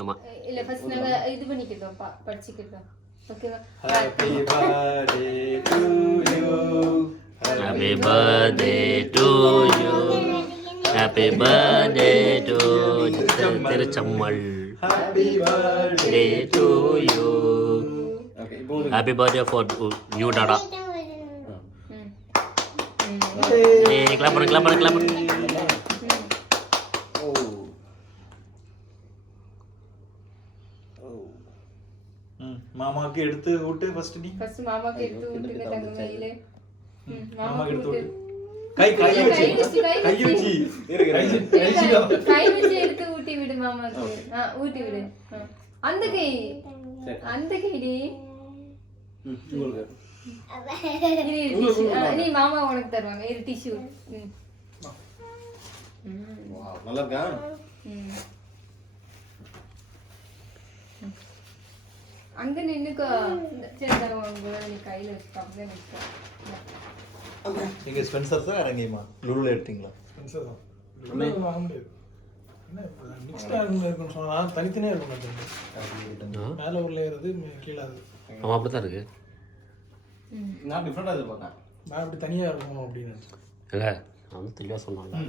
ஆமா இல்ல ஃபர்ஸ்ட் நாங்க இது பண்ணிக்கிறோம் படிச்சிக்கிறோம் ஓகேவா Happy birthday to you. Happy birthday to you. Happy birthday to திருச்சம்மல். Happy birthday Day to you. Okay, Happy birthday for you, Dada. Hey, clap on. மாமாக்கு எடுத்து விட்டு ஃபர்ஸ்ட் நீ ஃபர்ஸ்ட் மாமாக்கு எடுத்து விட்டுங்க தங்கமயில மாமாக்கு எடுத்து விட்டு கை வச்சு எடுத்து ஊட்டி விடு மாமாக்கு ஊட்டி விடு அந்த கைடி நீ மாமா உனக்கு தருவாங்க இது டிஷ்யூ நல்லா இருக்கா அங்க நின்னுக்கோ சரி நீ கையில வச்சுட்டாங்க நீங்க ஸ்பென்சர் தான் இறங்கிமா லுலுல எடுத்தீங்களா ஸ்பென்சர் தான் லுலுல வாங்க முடியாது என்ன மிக்ஸ்ட் ஆகும் இருக்குன்னு சொன்னா தனித்தனியா இருக்கும் மேல ஒரு லேயர் அது கீழ அது ஆமா அப்படிதான் இருக்கு நான் டிஃபரண்டா எதிர்பார்த்தேன் நான் அப்படி தனியா இருக்கும் அப்படின்னு இல்ல அவன் தெளிவா சொன்னாங்க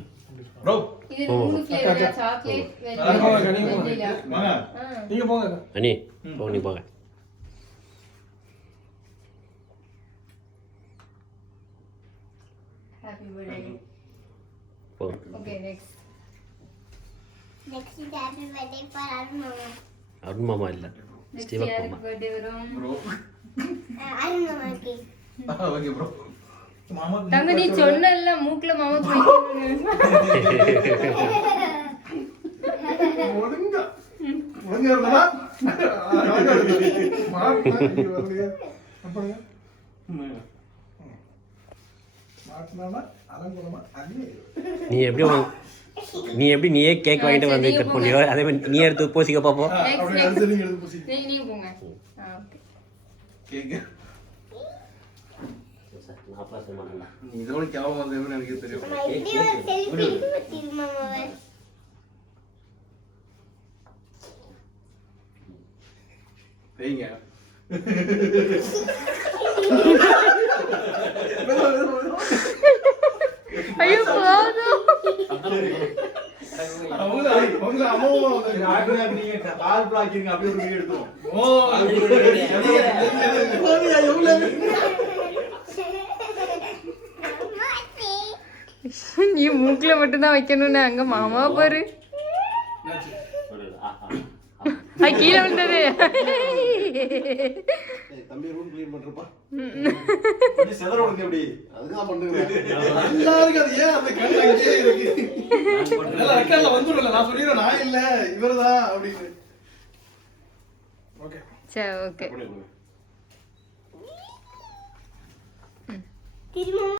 ப்ரோ இது மூணு ஃப்ளேவர் சாக்லேட் வெண்ணிலா நீங்க போங்க அனி நீ போங்க ஹேப்பி பர்த்டே போ okay next is happy birthday for Arun Mama. Arun மாமா இல்ல நெக்ஸ்ட் ஸ்டீவக் யாருக்கு மாமா பர்த்டே வரும் bro Arun Mama ki. Okay bro மாமா தங்க நீ சொன்னல்ல மூக்குல மாமா போயிட்டு ஒழுங்கா இருந்தா மாட்டினா அலங்குறமா அது நீயே கேக் வாங்கிட்டு வந்து கட் பண்ணியோ அதே மாதிரி நீ எடுத்து பூசிக்க பாப்போம் நீங்க போங்க ஓகே கேக் நான் ப்ளஸ் பண்ணல நீ இதோட கேவலம் வந்தேன்னு எனக்கு தெரியும் Mama இப்படி ஒரு செல்ஃபி எடுத்து மாமாவை வைங்க ஐயோ போதும் உங்க அம்மாவும் நீங்க கால் பிளாக்கிங்க அப்படியே ஒரு வீடியோ எடுத்துவோம் நீ மூக்குல மட்டும் தான் வைக்கணும்னு அங்க மாமா பாரு கீழே விழுந்தது தம்பி ரூம் க்ளீன் பண்றப்பா கொஞ்சம் செதற விடுங்க அப்படி அதுதான் பண்ணுங்க எல்லாருக்கும் அது ஏன் அந்த கண்ணு அங்கேயே இருக்கு நல்லா ரெக்கார்ட்ல வந்துடல நான் சொல்லிடுறேன் நான் இல்ல இவர்தான் அப்படின்னு ஓகே சரி ஓகே திரும்ப